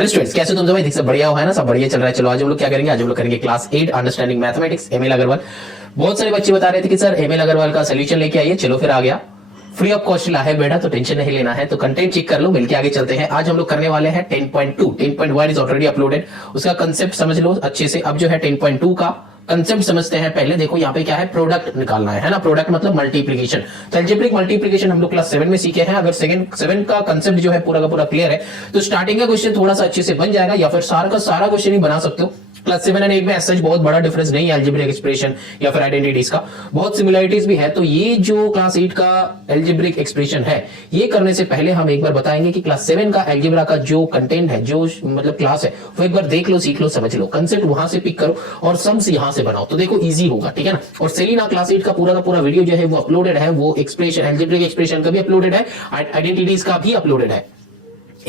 Hello students, कैसे तुम सब भाई? सब बढ़िया हो है ना? सब बढ़िया चल रहा है। चलो आज हम लोग क्या करेंगे, आज हम लोग करेंगे class 8 understanding mathematics ML Aggarwal. बहुत सारे बच्चे बता रहे थे कि सर एमएल अग्रवाल का सोल्यूशन लेके आइए। चलो फिर आ गया, फ्री ऑफ कॉस्ट ला है बेटा, तो टेंशन नहीं लेना है। तो कंटेंट चेक कर लो, मिलके आगे चलते हैं। आज हम लोग करने वाले हैं 10.2। 10.1 इज ऑलरेडी अपलोडेड, उसका कंसेप्ट समझ लो अच्छे से। अब जो है 10.2 का कंसेप्ट समझते हैं। पहले देखो यहाँ पे क्या है, प्रोडक्ट निकालना है ना। प्रोडक्ट मतलब मल्टीप्लिकेशन। तो अलजेब्रिक मल्टीप्लिकेशन हम लोग क्लास 7 में सीखे हैं। अगर 7 का कंसेप्ट जो है पूरा का पूरा क्लियर है तो स्टार्टिंग का क्वेश्चन थोड़ा सा अच्छे से बन जाएगा, या फिर सारा का सारा क्वेश्चन ही बना सकते हो। क्लास 7 एंड 8 में सच बहुत बड़ा डिफरेंस नहीं है अलजेब्रिक एक्सप्रेशन या फिर आइडेंटिटीज का, बहुत सिमिलरिटीज भी है। तो ये जो क्लास 8 का अलजेब्रिक एक्सप्रेशन है, ये करने से पहले हम एक बार बताएंगे कि क्लास 7 का अलजेब्रा का जो कंटेंट है, जो मतलब क्लास है, वो एक बार देख लो, सीख लो, समझ लो। कंसेप्ट वहां से पिक करो और सम्स यहां से बनाओ, तो देखो इजी होगा, ठीक है ना। और सेलिना क्लास 8 का पूरा वीडियो जो है वो अपलोडेड है, वो एक्सप्रेशन अलजेब्रिक एक्सप्रेशन का भी अपलोडेड है, आइडेंटिटीज का भी अपलोडेड है।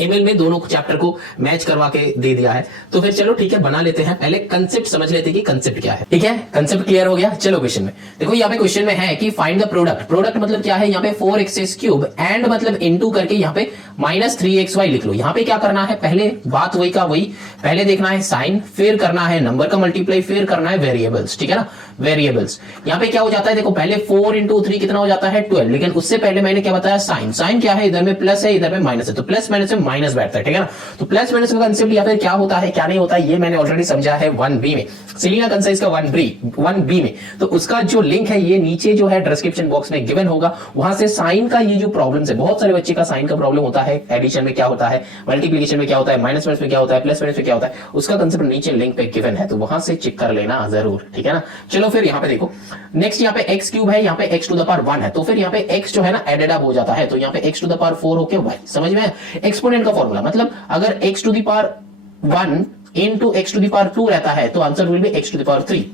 ईमेल में दोनों चैप्टर को मैच करवा के दे दिया है। तो फिर चलो ठीक है, बना लेते हैं। पहले कंसेप्ट समझ लेते हैं कि कंसेप्ट क्या है, ठीक है। कंसेप्ट क्लियर हो गया। चलो क्वेश्चन में देखो, यहाँ पे क्वेश्चन में है कि फाइंड द प्रोडक्ट। प्रोडक्ट मतलब क्या है, यहाँ पे 4x³ एंड मतलब इनटू करके यहाँ पे -3xy लिख लो। यहाँ पे क्या करना है, पहले बात वही का वही, पहले देखना है साइन, फिर करना है नंबर का मल्टीप्लाई, फिर करना है वेरिएबल्स, ठीक है ना। वेरिएबल्स यहाँ पे क्या हो जाता है, देखो पहले 4 × 3 कितना हो जाता है 12, लेकिन उससे पहले मैंने क्या बताया, साइन। साइन क्या है, इधर में प्लस है, इधर में माइनस है, तो प्लस माइनस में माइनस बैठता है, ठीक है ना। तो प्लस माइनस का कंसेप्ट या फिर क्या होता है क्या नहीं होता है, ये मैंने ऑलरेडी समझा है 1B में, सेलिना कंसाइज का 1B में। तो उसका जो लिंक है ये नीचे जो है डिस्क्रिप्शन बॉक्स में गिवन होगा, वहां से साइन का ये जो प्रॉब्लम है, बहुत सारे बच्चे का साइन का प्रॉब्लम होता है, एडिशन में क्या होता है, मल्टीप्लिकेशन में क्या होता है, माइनस में क्या होता है, प्लस में क्या होता है, उसका कंसेप्ट नीचे लिंक पे गिवन है, तो वहां से चेक कर लेना जरूर, ठीक है ना। चलो फिर यहाँ पे देखो, नेक्स्ट यहाँ पे x³ है, यहाँ पे x⁻1 है, तो फिर यहाँ पे x जो है ना एडेड अप हो जाता है, तो यहाँ पे x⁻4 होके y, समझ में। एक्सपोनेंट का फॉर्मूला मतलब अगर x⁻1 into x⁻2 रहता है तो answer will be x⁻3।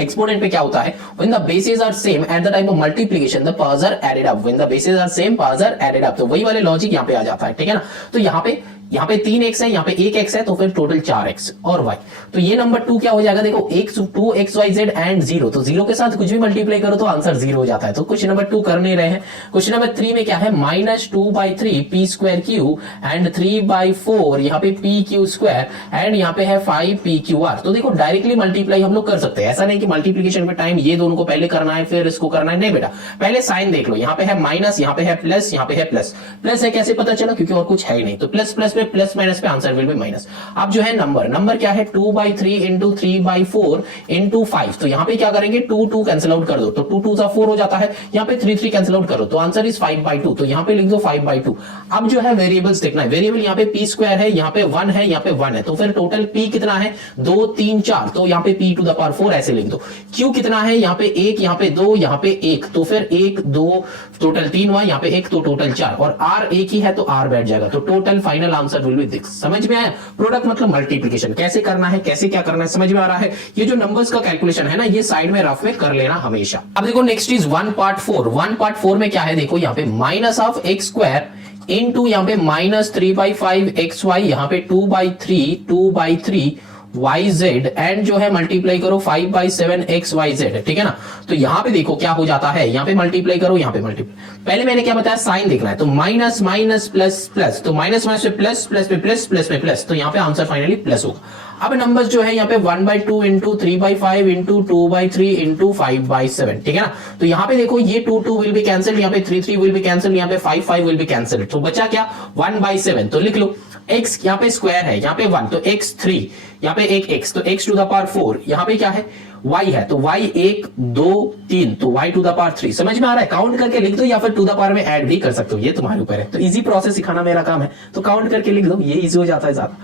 Exponent पे क्या होता है, when the bases are same at the time of multiplication the powers are added up, when the bases are same powers are added up, तो वही वाले लॉजिक यहाँ पे आ जाता है, ठीक है ना। तो यहाँ पे 3x है, यहाँ पे 1x है, तो फिर टोटल 4x और y। तो ये नंबर 2 क्या हो जाएगा, देखो 2xyz एंड 0, तो 0 के साथ कुछ भी मल्टीप्लाई करो तो आंसर 0 हो जाता है। तो क्वेश्चन नंबर 2 कर नहीं रहे हैं। क्वेश्चन नंबर 3 में क्या है, -2/3 p²q एंड 3/4 यहाँ पे pq² एंड यहाँ पे है 5pqr। तो देखो डायरेक्टली मल्टीप्लाई हम लोग कर सकते हैं, ऐसा नहीं कि मल्टीप्लिकेशन के टाइम ये दोनों को पहले करना है फिर इसको करना है, नहीं बेटा। पहले साइन देख लो, यहाँ पे है माइनस, यहाँ पे है प्लस, यहाँ पे है प्लस। प्लस है कैसे पता चला, क्योंकि और कुछ है ही नहीं, तो प्लस प्लस में प्लस माइनस पे आंसर विल बी माइनस। अब जो है नंबर क्या है, 2/3 × 3/4 × 5, तो यहाँ पे क्या करेंगे, 2 कैंसिल आउट कर दो, तो 2 2 4 हो जाता है, यहाँ पे 3 कैंसिल आउट करो, तो आंसर इज 5/2, तो यहाँ पे लिख दो 5/2। अब जो है वेरिएबल्स देखना है, वेरिएबल यहाँ पे p² है, यहाँ पे 1 है, यहाँ पे 1 है, तो फिर टोटल p कितना है, 2 3 4, तो यहाँ पे p⁴ ऐसे लिख दो। q कितना है, यहाँ पे 1, यहाँ पे 2, यहाँ पे 1, तो फिर 1 2 टोटल 3 हुआ, यहाँ पे 1 तो टोटल 4, और r एक ही है तो r बैठ जाएगा, तो total final answer will be 6। समझ में आया। प्रोडक्ट मतलब मल्टीप्लिकेशन कैसे करना है, कैसे क्या करना है, समझ में आ रहा है। ये जो नंबर्स का कैलकुलेशन है ना, ये साइड में रफ में कर लेना हमेशा। अब देखो नेक्स्ट इज 1/4 में क्या है, देखो यहाँ पे -(x²) इनटू यहाँ पे -3/5xy, यहाँ पे 2/3 yz एंड जो है मल्टीप्लाई करो 5/7xyz, ठीक है ना। तो यहाँ पे देखो क्या हो जाता है, यहाँ पे मल्टीप्लाई करो, यहाँ पे मल्टीप्लाई, पहले मैंने क्या बताया, साइन देखना है, तो माइनस माइनस प्लस प्लस, तो माइनस माइनस में प्लस, प्लस में प्लस, प्लस में प्लस, तो यहाँ पे आंसर फाइनली प्लस होगा। अब नंबर्स जो है यहाँ पे 1/2 × 3/5 × 2/3 × 5/7, ठीक है ना। तो यहाँ पे देखो ये 2 विल बी कैंसिल, यहाँ पे 3 विल बी कैंसिल, यहाँ पे 5 विल बी कैंसिल, तो बचा क्या 1/7, तो लिख लो x यहाँ पे स्क्वायर है, यहाँ पे 1, तो x3, यहाँ पे एक x, तो x⁴, यहाँ पे क्या है y है, तो y 1 2 3, तो y⁴ समझ में आ रहा है। काउंट करके लिख दो या फिर टू द पावर में ऐड भी कर सकते हो, ये तुम्हारे ऊपर है। तो इजी प्रोसेस सिखाना मेरा काम है, तो काउंट करके लिख दो, ये इजी हो जाता है ज्यादा।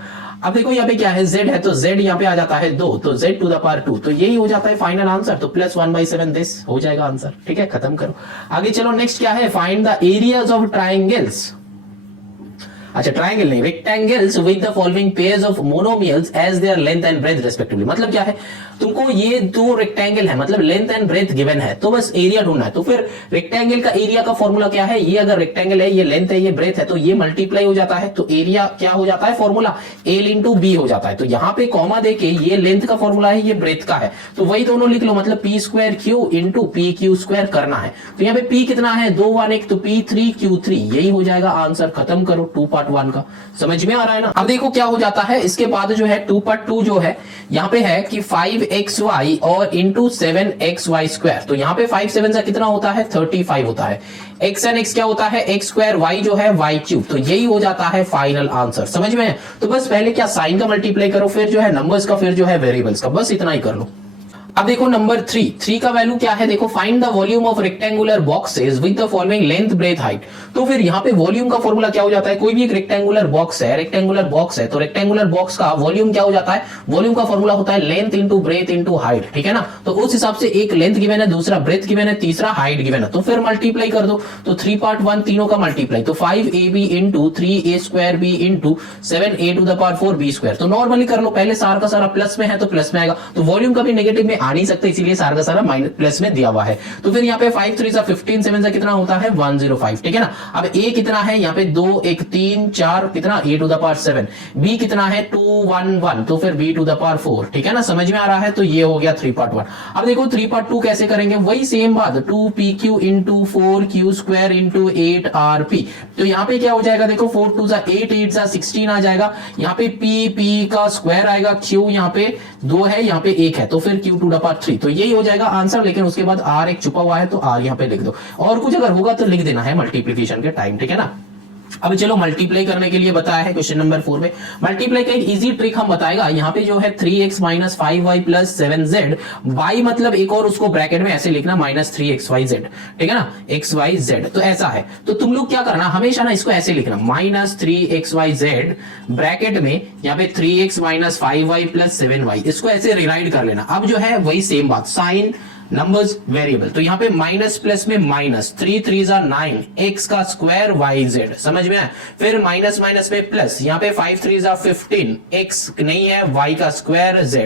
अब देखो यहाँ पे क्या है, z है, तो z यहाँ पे आ जाता है 2, तो z⁴, तो यही हो जाता है फाइनल आंसर, तो +1/7 दिस हो जाएगा आंसर, ठीक है। खत्म करो, आगे चलो। नेक्स्ट क्या है, find the areas of triangles. अच्छा ट्राइंगल नहीं, rectangles with the following pairs of monomials as their length and breadth respectively. मतलब क्या है, तुमको ये 2 रेक्टेंगल है, मतलब लेंथ एंड ब्रेथ गिवन है, तो बस एरिया ढूंढना है। तो फिर रेक्टेंगल का एरिया का फॉर्मूला क्या है, ये अगर रेक्टेंगल है, ये लेंथ है, ये ब्रेथ है, तो ये मल्टीप्लाई हो जाता है, तो एरिया क्या हो जाता है, फॉर्मूला L × B हो जाता है। तो यहाँ पे कॉमा देके ये लेंथ का फॉर्मूला है, ये ब्रेथ का है, तो वही दोनों लिख लो, मतलब p² q × pq² करना है। तो यहाँ पे p कितना है, 2 1 1, तो p3 q3, यही हो जाएगा आंसर। खत्म करो, 2 पार्ट पार्ट 1 का। समझ में आ रहा है ना। अब देखो क्या हो जाता है इसके बाद जो है 2 पार्ट 2 जो है यहाँ पे है कि 5xy और इंटू 7xy स्क्वायर। तो यहाँ पे 5 7 से कितना होता है 35 होता है। x एंड x क्या होता है x स्क्वायर, y जो है y क्यूब। तो यही हो जाता है फाइनल आंसर। समझ में है। तो बस पहले क्या साइन का मल्टीप्लाई करो, फिर जो है नंबर्स का, फिर जो है वेरिएबल्स का, बस इतना ही कर लो। अब देखो नंबर 3 का वैल्यू क्या है, देखो find the volume of rectangular boxes with the following length breadth height. तो फिर यहाँ पे वॉल्यूम का फॉर्मूला क्या हो जाता है, कोई भी एक रेक्टेंगुलर बॉक्स है, तो रेक्टेंगुलर बॉक्स का वॉल्यूम क्या हो जाता है, वॉल्यूम का फॉर्मूला होता है length into breadth into height, ठीक है ना। तो उस हिसाब से एक लेंथ गिवन है, दूसरा ब्रेथ गिवन है, तीसरा हाइट गिवन है, तो फिर मल्टीप्लाई कर दो। तो 3 पार्ट 1 तीनों का मल्टीप्लाई, तो 5ab into 3a² b into 7a to the power 4b square. तो नॉर्मली कर लो, पहले सारा का सारा प्लस में है तो प्लस में आएगा, तो वॉल्यूम कभी नेगेटिव में आ नहीं सकते, इसीलिए सारा का सारा माइनस प्लस में दिया हुआ है। तो फिर यहाँ पे 5 3 सा 15, 7 सा कितना होता है 105, ठीक है ना। अब a कितना है यहाँ पे 2 1 3 4 कितना a to the power 7, b कितना है 2 1 1, तो फिर b टू द पावर 4, ठीक है ना। समझ में आ रहा है। तो ये हो गया 3 पार्ट 1। अब देखो 3 पार्ट 2 कैसे करेंगे, वही सेम बात 2pq into 4q square into 8rp। तो यहाँ पे क्या हो जाएगा, देखो 4 2 सा 8 8 सा 16 आ जाएगा, यहाँ पे p का स्क्वायर आएगा, q यहाँ पे 2 है, यहाँ पे 1 है, तो फिर q टू द पावर 3। तो यही हो जाएगा आंसर, लेकिन उसके बाद r एक छुपा हुआ है तो r यहाँ पे लिख दो, और कुछ अगर होगा तो लिख देना है मल्टीप्लिकेशन के टाइम, ठीक है ना। अब चलो मल्टीप्लाई करने के लिए बताया है क्वेश्चन नंबर 4 में। मल्टीप्लाई का एक इजी ट्रिक हम बताएगा। यहाँ पे जो है 3x minus 5y plus 7z, y मतलब एक और उसको ब्रैकेट में ऐसे लिखना माइनस 3xyz, ठीक है ना, xyz। तो ऐसा है, तो तुम लोग क्या करना, हमेशा ना इसको ऐसे लिखना माइनस 3xyz ब्रैकेट में, यहाँ पे 3x minus 5y plus 7y, इसको ऐसे रिराइट कर लेना। अब जो है वही सेम बात, साइन नंबर्स वेरिएबल, तो यहाँ पे माइनस प्लस में माइनस 3 3 जा 9 x का स्क्वायर yz, समझ में आया। फिर माइनस माइनस में प्लस, यहाँ पे 5 3 जा 15 x नहीं है y का स्क्वायर z,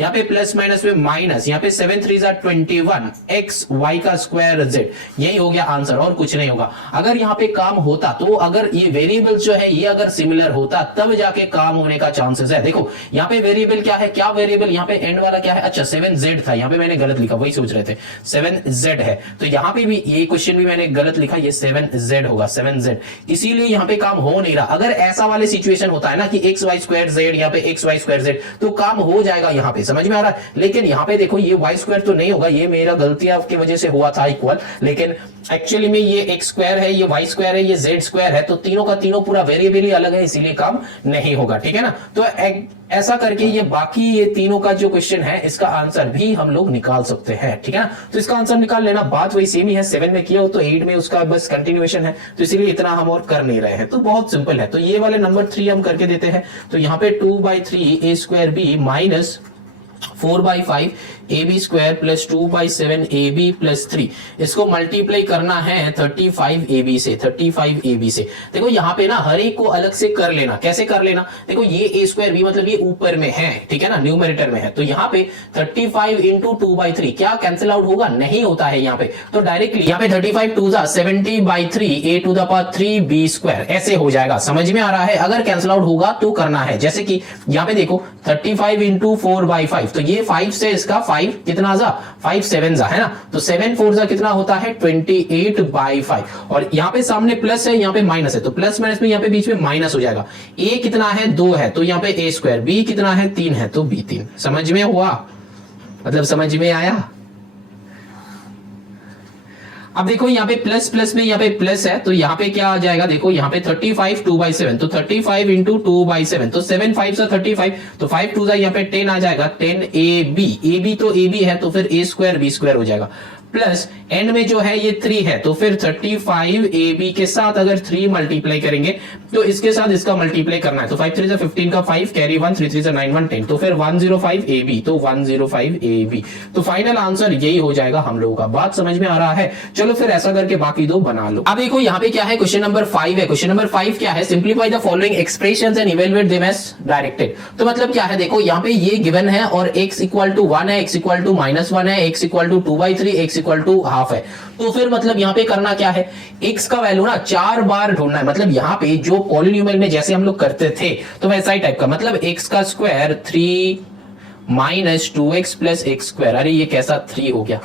यहाँ पे प्लस माइनस में माइनस, यहाँ पे 7 3 जा 21 x y का स्क्वायर z। यही हो गया आंसर, और कुछ नहीं होगा। अगर यहाँ पे काम होता तो अगर ये वेरिएबल जो है ये अगर सिमिलर होता तब जाके काम होने का चांसेस है। देखो यहाँ पे वेरिएबल क्या है, क्या वेरिएबल यहाँ पे एंड वाला क्या है, अच्छा 7z था, यहाँ पे मैंने गलत लिखा, वही सोच रहे थे 7z है, तो यहां पे भी ये क्वेश्चन भी मैंने गलत लिखा, ये 7z होगा 7z, इसीलिए यहां पे काम हो नहीं रहा। अगर ऐसा वाले सिचुएशन होता है ना कि xy स्क्वायर z, यहाँ पे xy स्क्वायर z, तो काम हो जाएगा यहाँ पे, समझ में आ रहा है। लेकिन यहाँ पे देखो ये y स्क्वायर तो नहीं होगा, ये मेरा गलतियां की वजह से हुआ था इक्वल, लेकिन एक्चुअली में ये x स्क्वायर है, ये y स्क्वायर है, ये z स्क्वायर है, तो तीनों का तीनों पूरा वेरिएबल ही अलग है, इसीलिए काम नहीं होगा, ठीक है ना। तो ऐसा करके ये बाकी ये तीनों का जो क्वेश्चन है इसका आंसर भी हम लोग निकाल सकते हैं, ठीक है ना। तो इसका आंसर निकाल लेना, बात वही सेम ही है, 7 में किया हो तो 8 में उसका बस कंटिन्यूएशन है, तो इसीलिए इतना हम और कर नहीं रहे हैं, तो बहुत सिंपल है। तो ये वाले नंबर 3 हम करके देते हैं। तो यहाँ पे 2/3 a square b minus 4/5 ab square plus 2/7 ab plus 3, इसको मल्टीप्लाई करना है 35 ab से, 35 ab से। देखो यहाँ पे ना हर एक को अलग से कर लेना, कैसे कर लेना, देखो ये a स्क्वायर b मतलब ये ऊपर में है, ठीक है ना, न्यूमरेटर में है, तो यहाँ पे 35 इंटू 2/3 क्या कैंसिल आउट होगा, नहीं होता है यहाँ पे, तो डायरेक्टली यहाँ पे 35 2 जा 70/3 a to the power 3 b square ऐसे हो जाएगा। समझ में आ रहा है। अगर कैंसिल आउट होगा तो करना है, जैसे कि यहाँ पे देखो 35 इंटू 4/5, तो ये 5 से इसका 5 कितना जा 5 7 जा है ना, तो 7 4 जा कितना होता है 28/5, और यहाँ पे सामने प्लस है, यहाँ पे माइनस है, तो प्लस माइनस में यहाँ पे बीच में माइनस हो जाएगा। a कितना है 2 है, तो यहाँ पे a स्क्वायर, b कितना है 3 है, तो b 3। समझ में हुआ, मतलब समझ में आया। अब देखो यहाँ पे प्लस प्लस में यहाँ पे प्लस है, तो यहाँ पे क्या आ जाएगा, देखो यहाँ पे 35 2/7, तो 35 इंटू 2/7, तो 7 5 से 35, तो 5 2 यहाँ पे 10 आ जाएगा, 10 ab तो ab है, तो फिर a स्क्वायर b स्क्वायर हो जाएगा, प्लस एंड में जो है ये 3 है, तो फिर 35 ab के साथ अगर 3 मल्टीप्लाई करेंगे तो इसके साथ इसका मल्टीप्लाई करना है, तो 5 3 15 का 5 कैरी 1 3 3 9 1 10, तो फिर 105 ab, तो 105 ab, तो फाइनल आंसर यही हो जाएगा हम लोगों का। बात समझ में आ रहा है। चलो फिर ऐसा करके बाकी दो बना लो। अब देखो यहाँ पे क्या है, क्वेश्चन नंबर 5 है। क्वेश्चन नंबर 5 क्या है, simplify the following expressions and evaluate them as directed. तो मतलब क्या है, देखो यहाँ पे ये गिवन है और x इक्वल टू 1 है, x इक्वल टू -1 है, x equal to 2/3, x equal to half है, तो फिर मतलब यहाँ पे करना क्या है, x का वैल्यू ना 4 बार ढूंढना है। मतलब यहाँ पे जो पॉलिनोमियल में जैसे हम लोग करते थे तो वैसा ही टाइप का, मतलब x का square 3 minus 2x plus x square, अरे ये कैसा 3 हो गया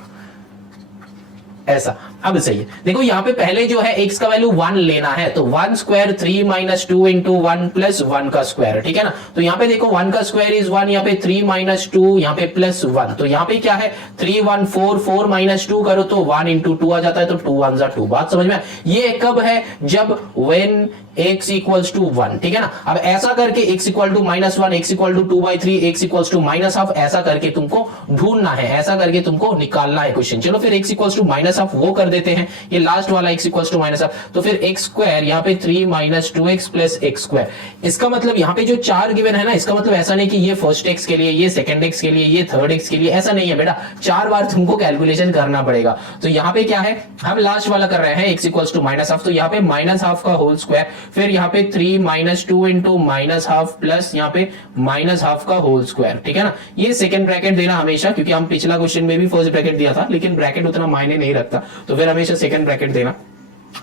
ऐसा, अब सही है, देखो यहाँ पे पहले जो है x का वैल्यू 1 लेना है, तो 1 स्क्वायर 3 माइनस 2 इंटू 1 प्लस 1 का स्क्वायर, ठीक है ना। तो यहाँ पे देखो 1 का स्क्वायर इज 1, यहाँ पे 3 माइनस 2 यहाँ पे प्लस 1, तो यहाँ पे क्या है 3 1 4, 4 माइनस 2 करो तो 1 इंटू 2 आ जाता है, तो 2 1 जा 2। बात समझ में, ये कब है, जब when x इक्वल्स टू 1, ठीक है ना। अब ऐसा करके x equal to -1, x equal to 2/3, x equals to -half, ऐसा करके तुमको ढूंढना है, ऐसा करके तुमको निकालना है क्वेश्चन। चलो फिर x इक्वल्स टू -हाफ वो कर देते हैं, ये लास्ट वाला x इक्वल्स टू -हाफ, तो फिर x स्क्वायर यहाँ पे 3 minus 2x plus x square. इसका मतलब यहाँ पे जो 4 गिवन है ना, इसका मतलब ऐसा नहीं कि ये फर्स्ट x के लिए, ये सेकंड x के लिए, ये थर्ड x के लिए, ऐसा नहीं है बेटा, 4 बार तुमको कैलकुलेशन करना पड़ेगा। तो यहाँ पे क्या है, हम लास्ट वाला कर रहे हैं x इक्वल्स टू -हाफ, तो यहाँ पे -हाफ का होल स्क्वायर, फिर यहाँ पे 3 माइनस 2 इंटू -हाफ प्लस यहाँ पे -हाफ का होल स्क्वायर, ठीक है ना। ये सेकंड ब्रैकेट देना हमेशा, क्योंकि हम पिछला क्वेश्चन में भी फर्स्ट ब्रैकेट दिया था, लेकिन ब्रैकेट उतना मायने नहीं रखता, तो फिर हमेशा सेकंड ब्रैकेट देना।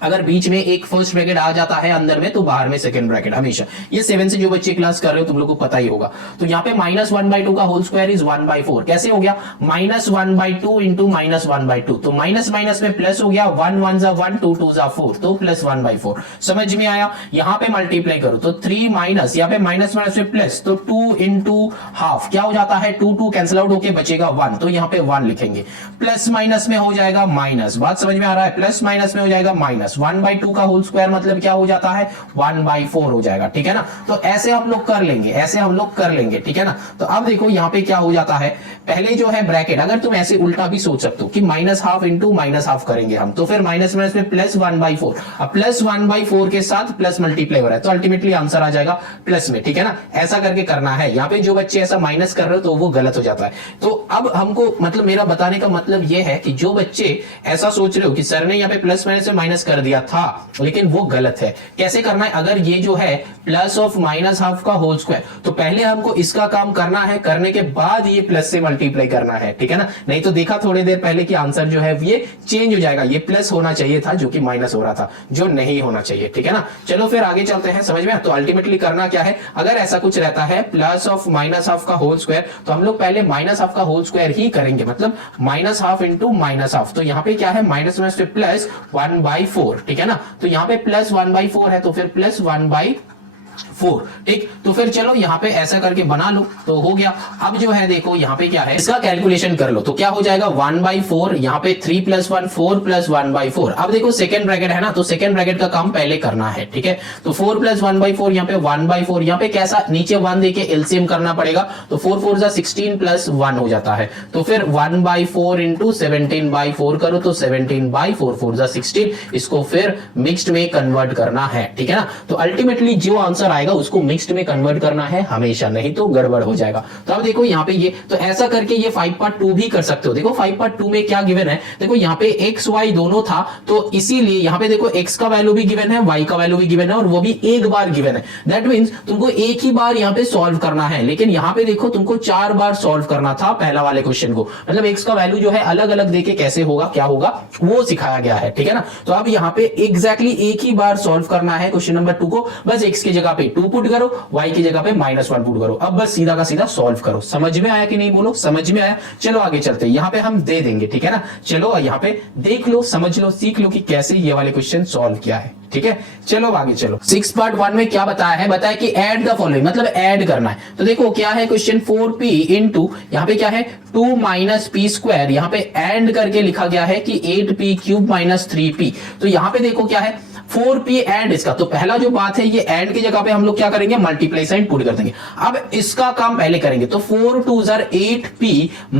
अगर बीच में एक फर्स्ट ब्रैकेट आ जाता है अंदर में, तो बाहर में सेकंड ब्रैकेट हमेशा। ये 7 से जो बच्चे क्लास कर रहे हो तुम लोग को पता ही होगा। तो यहाँ पे -1/2 का होल स्क्वायर इज 1/4, कैसे हो गया, -1/2 इंटू -1/2, तो माइनस माइनस में प्लस हो गया, 1 1 जा 1, 2 2 जा 4, तो प्लस 1/4। समझ में आया। यहाँ पे मल्टीप्लाई करो तो 3 माइनस, यहाँ पे माइनस माइनस में प्लस, तो 2 इंटू हाफ क्या हो जाता है, 2 2 कैंसिल आउट होके बचेगा 1, तो यहाँ पे 1 लिखेंगे। प्लस माइनस में हो जाएगा माइनस, बात समझ में आ रहा है, प्लस माइनस में हो जाएगा माइनस, 1/2 का होल स्क्वायर मतलब क्या हो जाता है, 1/4 हो जाएगा, ठीक है ना। तो ऐसे हम लोग कर लेंगे, ऐसे हम लोग कर लेंगे, ठीक है ना। तो अब देखो यहाँ पे क्या हो जाता है, पहले जो है ब्रैकेट, अगर तुम ऐसे उल्टा भी सोच सकते हो कि -हाफ इंटू -हाफ करेंगे हम, तो फिर माइनस माइनस में प्लस 1/4, अब प्लस 1/4 के साथ प्लस मल्टीप्लाई हो रहा है, तो अल्टीमेटली आंसर आ जाएगा प्लस में, ठीक है ना। ऐसा करके करना है। यहाँ पे जो बच्चे ऐसा माइनस कर रहे हो तो वो गलत हो जाता है। तो अब हमको मतलब मेरा बताने का मतलब ये है कि जो बच्चे ऐसा सोच रहे हो कि सर ने यहाँ पे प्लस माइनस में माइनस कर दिया था, लेकिन वो गलत है। कैसे करना है, अगर ये जो है प्लस ऑफ -हाफ का होल स्क्वायर, तो पहले हमको इसका काम करना है, करने के बाद ये प्लस से मल्टीप्लाई करना है, ठीक है ना। नहीं तो देखा थोड़ी देर पहले कि आंसर जो है ये चेंज हो जाएगा, ये प्लस होना चाहिए था जो कि माइनस हो रहा था, जो नहीं होना चाहिए, ठीक है ना। चलो फिर आगे चलते हैं, समझ में। तो अल्टीमेटली करना क्या है, अगर ऐसा कुछ रहता है प्लस ऑफ -हाफ का होल स्क्वायर, तो हम लोग पहले -हाफ का होल स्क्वायर ही करेंगे, मतलब -हाफ इंटू -हाफ। तो यहाँ पे क्या है, माइनस माइनस पे प्लस 1/4, ठीक है ना। तो यहाँ पे प्लस 1/4 है, तो फिर प्लस 1/4, ठीक। तो फिर चलो यहाँ पे ऐसा करके बना लो, तो हो गया। अब जो है देखो यहाँ पे क्या है, इसका कैलकुलेशन कर लो, तो क्या हो जाएगा 1/4, यहाँ पे 3 + 1 4 + 1/4। अब देखो सेकंड ब्रैकेट है ना, तो सेकंड ब्रैकेट का काम पहले करना है, ठीक है। तो 4 + 1/4, यहाँ पे 1/4, यहाँ पे कैसा नीचे 1 देके एलसीएम करना पड़ेगा, तो 4 4 जा 16 + 1 हो जाता है, तो फिर 1/4 इंटू 17/4 करो, तो 17/4, 4 जा 16, इसको फिर मिक्स्ड में कन्वर्ट करना है, ठीक है ना। तो अल्टीमेटली जो आंसर आएगा उसको मिक्स्ड में कन्वर्ट करना है हमेशा, नहीं तो गड़बड़ हो जाएगा। तो अब देखो यहाँ पे ये, तो ऐसा करके ये 5/2 भी कर सकते हो। देखो 5/2 में क्या गिवन है, देखो यहाँ पे x y दोनों था, तो इसीलिए यहाँ पे देखो x का वैल्यू भी गिवन है, y का वैल्यू भी गिवन है, और वो भी एक बार गिवन है। दैट मींस तुमको एक ही बार यहाँ पे सॉल्व करना है, लेकिन यहाँ पे देखो तुमको 4 बार सॉल्व करना था पहला वाले क्वेश्चन को, मतलब x का वैल्यू जो है अलग अलग देके कैसे होगा, क्या होगा, वो सिखाया गया है, ठीक है ना। तो अब यहाँ पे एग्जैक्टली एक ही बार सॉल्व करना है क्वेश्चन नंबर 2 को, बस x की जगह पे 2 पुट करो, y की जगह पे -1 पुट करो। अब बस सीधा का सीधा सॉल्व करो। समझ में आया कि नहीं, बोलो समझ में आया। चलो आगे चलते हैं, यहाँ पे हम दे देंगे, ठीक है ना। चलो यहाँ पे देख लो, समझ लो, सीख लो कि कैसे ये वाले क्वेश्चन सॉल्व किया है, ठीक है। चलो आगे चलो। 6.1 में क्या बताया है, बताया कि ऐड द फॉलोइंग, मतलब ऐड करना है। तो देखो क्या है क्वेश्चन, 4p इंटू यहाँ पे क्या है 2 - p², यहाँ पे एंड करके लिखा गया है कि 8p³ - 3p। तो यहाँ पे देखो क्या है 4p एंड इसका, तो पहला जो बात है ये एंड की जगह पे हम लोग क्या करेंगे, मल्टीप्लाई साइन पुट कर देंगे। अब इसका काम पहले करेंगे, तो 4 2 8p -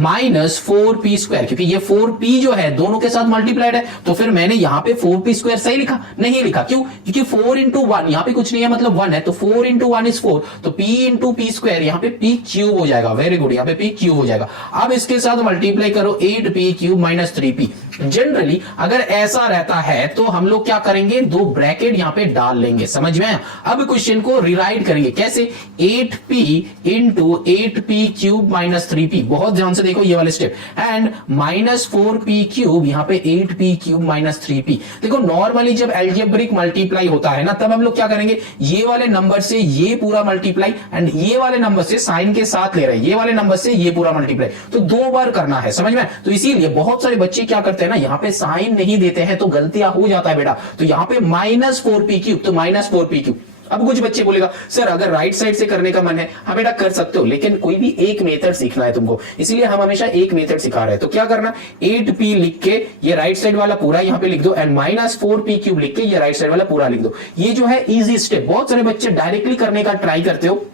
4p², क्योंकि ये 4p जो है दोनों के साथ मल्टीप्लाइड है, तो फिर मैंने यहाँ पे 4p² सही लिखा, नहीं लिखा, क्यों, क्योंकि 4 × 1 यहाँ पे कुछ नहीं है, मतलब 1 है, तो 4 × 1 = 4, तो p × p² यहाँ पे p³ हो जाएगा। वेरी गुड, यहाँ पे p³ हो जाएगा। अब इसके साथ मल्टीप्लाई करो 8p³ - 3p। जनरली अगर ऐसा रहता है तो हम लोग क्या करेंगे, 2 ब्रैकेट यहाँ पे डाल लेंगे, समझ में आया। अब क्वेश्चन को रिराइट करेंगे कैसे, 8p × 8p³ - 3p, बहुत ध्यान से देखो ये वाले स्टेप, एंड -4p³ यहाँ पे 8p³ - 3p। देखो नॉर्मली जब अलजेब्रिक मल्टीप्लाई होता है ना, तब हम लोग क्या करेंगे, ये वाले नंबर से ये पूरा मल्टीप्लाई, एंड ये वाले नंबर से साइन के साथ ले रहे हैं, ये वाले नंबर से ये पूरा मल्टीप्लाई, तो 2 बार करना है, समझ में। तो इसीलिए बहुत सारे बच्चे क्या करते हैं है ना, यहाँ पे साइन नहीं देते हैं तो गलतियां हो जाता है बेटा। तो यहाँ पे -4p³, तो -4p³। अब कुछ बच्चे बोलेगा सर अगर राइट साइड से करने का मन है, हाँ बेटा कर सकते हो, लेकिन कोई भी एक मेथड सीखना है तुमको, इसलिए हम हमेशा एक मेथड सिखा रहे हैं। तो क्या करना, 8p लिख के ये राइट साइड वाला पूरा यहाँ पे लिख दो, एंड -4p³ लिख के ये राइट साइड वाला पूरा लिख दो। ये जो है इजी स्टेप। बहुत सारे बच्चे डायरेक्टली करने का ट्राई करते हो,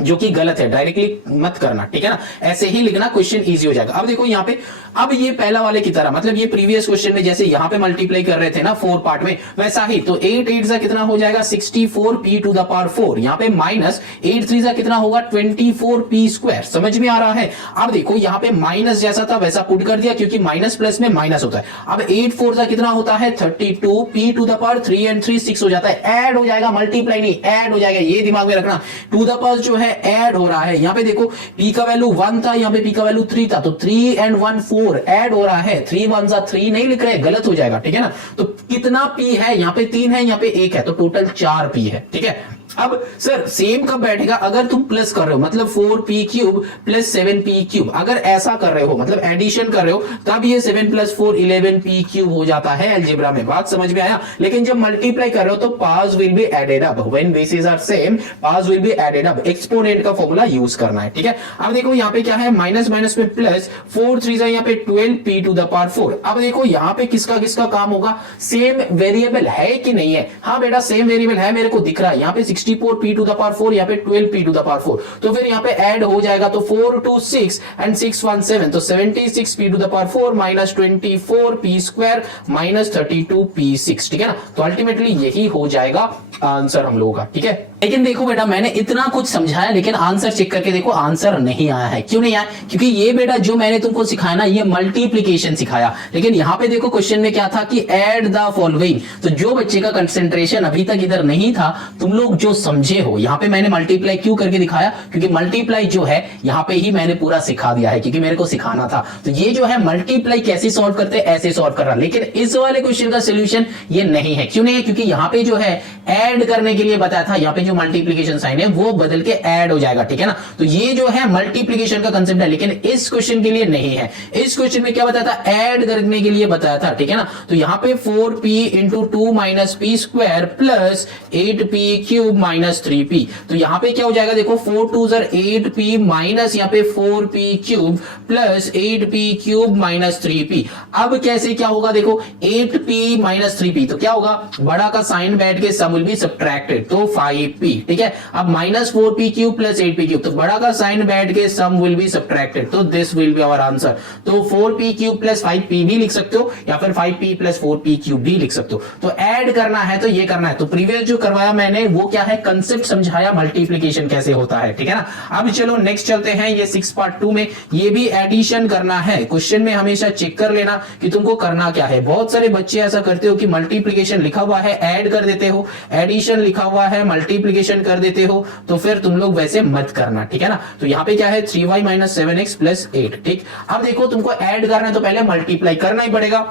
जो कि गलत है, डायरेक्टली मत करना, ठीक है ना, ऐसे ही लिखना, क्वेश्चन इजी हो जाएगा। अब देखो यहाँ पे, अब ये पहला वाले की तरह, मतलब ये प्रीवियस क्वेश्चन में जैसे यहाँ पे मल्टीप्लाई कर रहे थे ना 4 पार्ट में, वैसा ही। तो 8 8 जा कितना हो जाएगा 64p⁴, यहाँ पे -8 3 जा कितना होगा 24p²। समझ में आ रहा है। अब देखो यहाँ पे माइनस जैसा था वैसा पुट कर दिया, क्योंकि माइनस प्लस में माइनस होता है। अब 8 4 जा कितना होता है 32p⁴, एंड 3 6 हो जाता है, ऐड हो जाएगा, मल्टीप्लाई नहीं ऐड हो जाएगा, ये दिमाग में रखना। टू द पावर जो है ऐड हो रहा है, यहाँ पे देखो p का वैल्यू 1 था, यहाँ पे p का वैल्यू 3 था, तो 3 and 1 4 ऐड हो रहा है। 3 1 3 नहीं लिख रहे, गलत हो जाएगा, ठीक है ना। तो कितना p है, यहाँ पे 3 है, यहाँ पे 1 है, तो टोटल 4p है, ठीक है। अब सर सेम कब बैठेगा, अगर तुम प्लस कर रहे हो, मतलब 4p³ प्लस 7p³, अगर ऐसा कर रहे हो, मतलब एडिशन कर रहे हो, तब ये 7 + 4 11p³ हो जाता है अलजेब्रा में। बात समझ में आया। लेकिन जब मल्टीप्लाई कर रहे हो तो powers will be added up, when bases are same powers will be added up, exponent का फॉर्मूला यूज करना है, ठीक है। अब देखो यहाँ पे क्या है, माइनस माइनस में प्लस, 4 3 यहाँ पे 12p⁴। अब देखो यहाँ पे किसका किसका काम होगा, सेम वेरिएबल है कि नहीं है। हाँ बेटा सेम वेरिएबल है, मेरे को दिख रहा है, यहाँ पे 64p⁴, यहाँ पे 12p⁴, तो फिर यहाँ पे ऐड हो जाएगा, तो 4 2 6 एंड 6 1 7, तो 76p⁴ minus 24p² minus 32p6, ठीक है ना। तो अल्टीमेटली यही हो जाएगा आंसर हम लोगों का, ठीक है। लेकिन देखो बेटा मैंने इतना कुछ समझाया, लेकिन आंसर चेक करके देखो आंसर नहीं आया है। क्यों नहीं आया, क्योंकि ये बेटा जो मैंने तुमको सिखाया ना, ये मल्टीप्लीकेशन सिखाया, लेकिन यहाँ पे देखो क्वेश्चन में क्या था कि ऐड द फॉलोइंग। तो जो बच्चे का कंसेंट्रेशन अभी तक इधर नहीं था, तुम लोग जो समझे हो, यहाँ पे मैंने मल्टीप्लाई क्यों करके दिखाया, क्योंकि मल्टीप्लाई जो है यहाँ पे ही मैंने पूरा सिखा दिया है, क्योंकि मेरे को सिखाना था। तो ये जो है मल्टीप्लाई कैसे सॉल्व करते हैं, ऐसे सॉल्व कर रहा। लेकिन इस वाले क्वेश्चन का सोल्यूशन ये नहीं है। क्यों नहीं है, क्योंकि यहाँ पे जो है ऐड करने के लिए बताया था, यहाँ पे जो मल्टीप्लीकेशन साइन है वो बदल के ऐड हो जाएगा, ठीक है ना। तो ये जो है मल्टीप्लीकेशन का कंसेप्ट है, लेकिन इस क्वेश्चन के लिए नहीं है। इस क्वेश्चन में क्या बताया था, ऐड करने के लिए बताया था, ठीक है ना। तो यहाँ पे 4p × 2 - p² plus 8p³ minus 3p, तो यहाँ पे क्या हो जाएगा, देखो 4 2 8p माइनस यहाँ पे 4p³ plus 8p³ minus 3p। अब कैसे क्या होगा, देखो 8p माइनस 3p, तो क्या होगा, बड़ा का साइन बैठ के सम विल बी सबट्रैक्टेड, तो 5p, ठीक है। अब माइनस 4p³ प्लस 8p³, तो बड़ा का साइन बैठ के सम विल बी सबट्रैक्टेड, तो this will be our answer. तो 4p³ प्लस 5p भी लिख सकते हो, या फिर 5p प्लस 4p³ भी लिख सकते हो। तो ऐड करना है तो ये करना है। तो प्रीवियस जो करवाया मैंने वो क्या है, कंसेप्ट समझाया मल्टीप्लिकेशन कैसे होता है, ठीक है ना। अब चलो नेक्स्ट चलते हैं, ये 6 पार्ट 2 में ये भी एडिशन करना है। क्वेश्चन में हमेशा चेक कर लेना कि तुमको करना क्या है। बहुत सारे बच्चे ऐसा करते हो कि मल्टीप्लिकेशन लिखा हुआ है ऐड कर देते हो, एडिशन लिखा हुआ है मल्टीप्लिकेशन कर देते हो, तो फिर तुम लोग वैसे मत करना, ठीक है ना। तो यहाँ पे क्या है 3y - 7x + 8, ठीक। अब देखो तुमको ऐड करना है तो पहले मल्टीप्लाई करना ही पड़ेगा।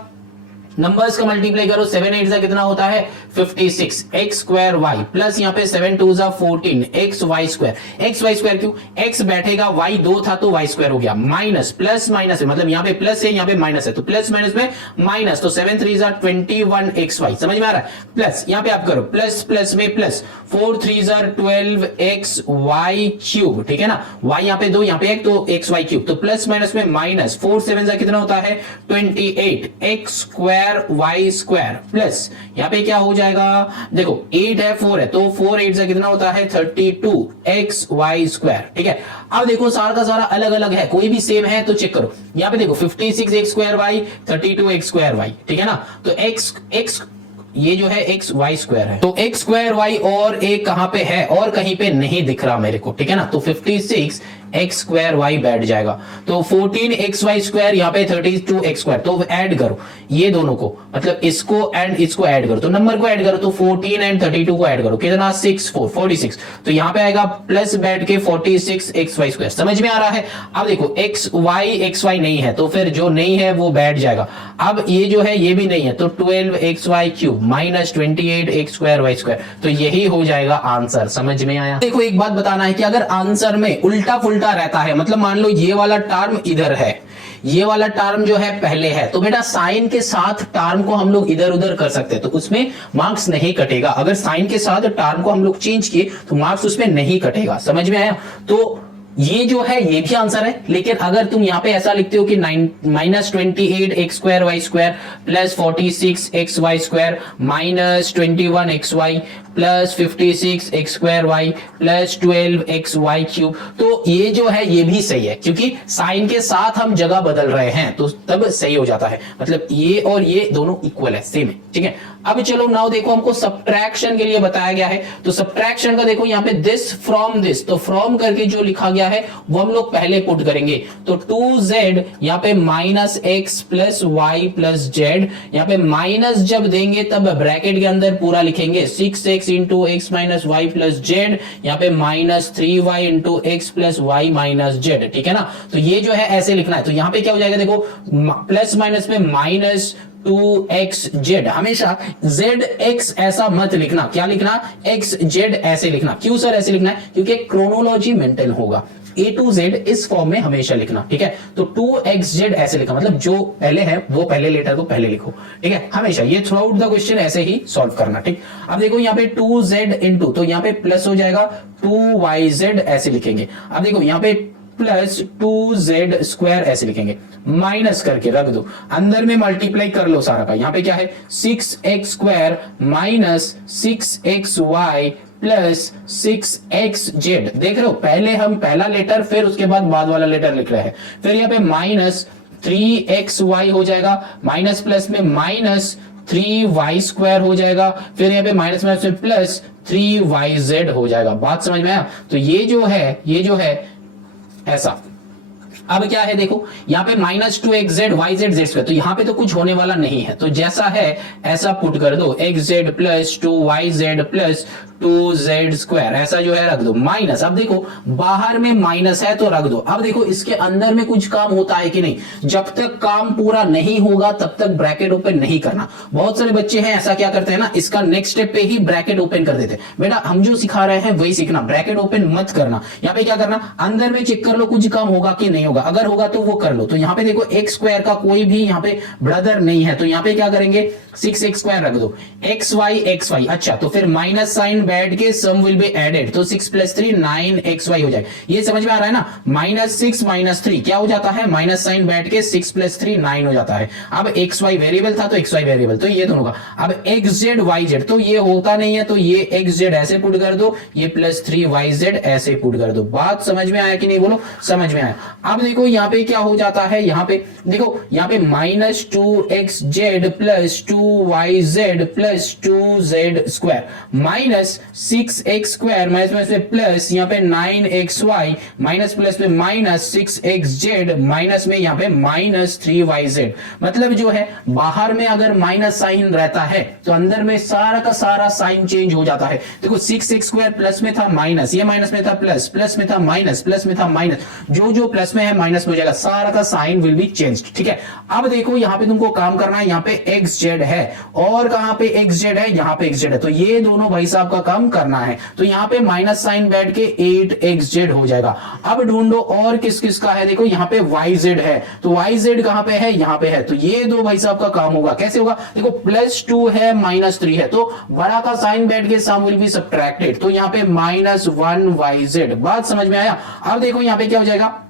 नंबर्स का मल्टीप्लाई करो, 7 8 जा कितना होता है 56 x² y प्लस यहाँ पे 7 2 जा 14 xy²। क्यों, x बैठेगा, y 2 था तो y² हो गया, माइनस प्लस माइनस है, मतलब यहाँ पे प्लस है यहाँ पे माइनस है, तो प्लस माइनस में माइनस, तो 7 3 जा 21 xy, समझ में आ रहा है। प्लस यहाँ पे आप करो प्लस प्लस में प्लस, 4 3 जा 12 xy³, ठीक है ना। y यहाँ पे 2 यहाँ पे 1, तो xy³, तो प्लस माइनस में माइनस, 4 7 जा कितना होता है 28 x² y² प्लस यहाँ पे क्या हो जाएगा, देखो 8 है 4 है, तो 4 8 से कितना होता है 32 xy², ठीक है। अब देखो सारा का सारा अलग अलग है, कोई भी सेम है तो चेक करो। यहाँ पे देखो 56 x² y 32 x² y, ठीक है ना। तो x ये जो है xy² है, तो x² y और एक कहां पे है, और कहीं पे नहीं दिख रहा मेरे को, ठीक है ना। तो 56 x² y बैठ जाएगा, तो 14 xy² यहाँ पे 32 x², तो ऐड करो ये दोनों को, मतलब इसको एंड इसको ऐड करो, तो नंबर को ऐड करो, तो 14 एंड 32 को ऐड करो, कितना 6 4 46, तो यहाँ पे आएगा प्लस बैठ के 46 xy²। समझ में आ रहा है। अब देखो xy नहीं है, तो फिर जो नहीं है वो बैठ जाएगा। अब ये जो है ये भी नहीं है, तो 12 xy³ माइनस 28 x² y², तो यही हो जाएगा आंसर। समझ में आया। देखो एक बात बताना है कि अगर आंसर में उल्टा पुल्टा रहता है, मतलब मान लो ये वाला टर्म इधर है, ये वाला टर्म जो है पहले है, तो बेटा साइन के साथ टर्म को हम लोग इधर उधर कर सकते हैं, तो उसमें मार्क्स नहीं कटेगा। अगर साइन के साथ टर्म को हम लोग चेंज किए तो मार्क्स उसमें नहीं कटेगा। समझ में आया? तो ये जो है ये भी आंसर है। लेकिन अगर तुम यहां पे ऐसा लिखते हो कि -28x2y² plus 46xy² minus 21xy plus 56x² plus 12xy³, तो ये जो है ये भी सही है, क्योंकि साइन के साथ हम जगह बदल रहे हैं तो तब सही हो जाता है। मतलब ये और ये दोनों इक्वल है, सेम है, ठीक है। अब चलो नाउ देखो, हमको सब्ट्रैक्शन के लिए बताया गया है, तो सब्ट्रैक्शन का देखो यहाँ पे दिस फ्रॉम दिस, तो फ्रॉम करके जो लिखा गया है वो हम लोग पहले पुट करेंगे। तो 2z यहाँ पे -x plus y plus z, यहाँ पे माइनस जब देंगे तब ब्रैकेट के अंदर पूरा लिखेंगे 6x into x minus y plus z, यहाँ पे -3y into x plus y minus z, ठीक है ना। तो ये जो है ऐसे लिखना है। तो यहाँ पे क्या हो जाएगा देखो, प्लस माइनस में -2xz, हमेशा zx ऐसा मत लिखना। क्या लिखना? xz ऐसे लिखना। क्यों सर ऐसे लिखना है? क्योंकि क्रोनोलॉजी मेंटेन होगा। A to Z इस फॉर्म में हमेशा लिखना, ठीक है। तो 2xz ऐसे लिखा, मतलब जो पहले है वो पहले लेटर को पहले लिखो, ठीक है। हमेशा ये थ्रू आउट द क्वेश्चन ऐसे ही सॉल्व करना, ठीक। अब देखो यहाँ पे 2z इंटू, तो यहाँ पे प्लस हो जाएगा 2yz ऐसे लिखेंगे। अब देखो यहाँ पे प्लस 2z² ऐसे लिखेंगे, माइनस करके रख दो, अंदर में मल्टीप्लाई कर लो सारा का। यहाँ पे क्या है 6x² minus 6xy plus 6xz। देख रहे हो, पहले हम पहला लेटर फिर उसके बाद वाला लेटर लिख रहे हैं। फिर यहाँ पे -3xy हो जाएगा, माइनस प्लस में -3y² हो जाएगा, फिर यहाँ पे माइनस में प्लस 3yz हो जाएगा। बात समझ में आया? तो ये जो है ऐसा। अब क्या है देखो, यहाँ पे -2xz yz z², तो यहाँ पे तो कुछ होने वाला नहीं है, तो जैसा है ऐसा पुट कर दो, xz plus 2yz plus 2z², ऐसा जो है रख दो माइनस। अब देखो बाहर में माइनस है तो रख दो। अब देखो इसके अंदर में कुछ काम होता है कि नहीं, जब तक काम पूरा नहीं होगा तब तक ब्रैकेट ओपन नहीं करना। बहुत सारे बच्चे हैं ऐसा क्या करते हैं ना, इसका नेक्स्ट स्टेप पे ही ब्रैकेट ओपन कर देते हैं। बेटा हम जो सिखा रहे हैं वही सीखना, ब्रैकेट ओपन मत करना। यहाँ पे क्या करना, अंदर में चेक कर लो कुछ काम होगा कि नहीं होगा, अगर होगा तो वो कर लो। तो यहाँ पे देखो x² का कोई भी यहाँ पे ब्रदर नहीं है, तो यहाँ पे क्या करेंगे 6x² रख दो, xy। अच्छा, तो फिर माइनस साइन बैठ के सम विल बी एडेड, तो 6 + 3 9xy हो जाएगा। ये समझ में आ रहा है ना, -6 - 3 क्या हो जाता है, माइनस साइन बैठ के 6 + 3 9 हो जाता है। अब xy वेरिएबल था तो xy वेरिएबल, तो ये दोनों का। अब xz yz तो ये होता नहीं है, तो ये xz ऐसे पुट कर दो, ये +3yz ऐसे पुट कर दो। बात समझ में आया कि नहीं, बोलो समझ में आया। अब देखो यहाँ पे क्या हो जाता है, यहाँ पे देखो यहाँ पे -2xz + 2yz + 2z² minus 6x² minus में प्लस यहाँ पे 9xy माइनस प्लस में -6xz माइनस में यहाँ पे -3yz। मतलब जो है बाहर में अगर माइनस साइन रहता है तो अंदर में सारा का सारा साइन चेंज हो जाता है। देखो 6x² प्लस में था माइनस, ये माइनस में था प्लस, प्लस में था माइनस, प्लस में था माइनस, जो प्लस में है माइनस में हो जाएगा, सारा का साइन विल बी चेंज्ड, ठीक है। अब देखो यहाँ पे तुमको काम करना है, यहाँ पे xz है और कहां पे xz है, यहाँ पे xz है, तो ये दोनों भाई साहब का काम करना है। तो यहाँ पे माइनस साइन बैठ के 8xz हो जाएगा। अब ढूंढो और किस किस का है, देखो यहाँ पे yz है, तो yz कहां पे है, यहाँ पे है, तो ये दो भाई साहब का काम होगा। कैसे होगा, देखो +2 है -3 है, तो बड़ा का साइन बैठ के सम विल बी सब्ट्रैक्टेड, तो यहाँ पे -1yz। बात समझ में आया। अब देखो यहाँ पे क्या हो जाएगा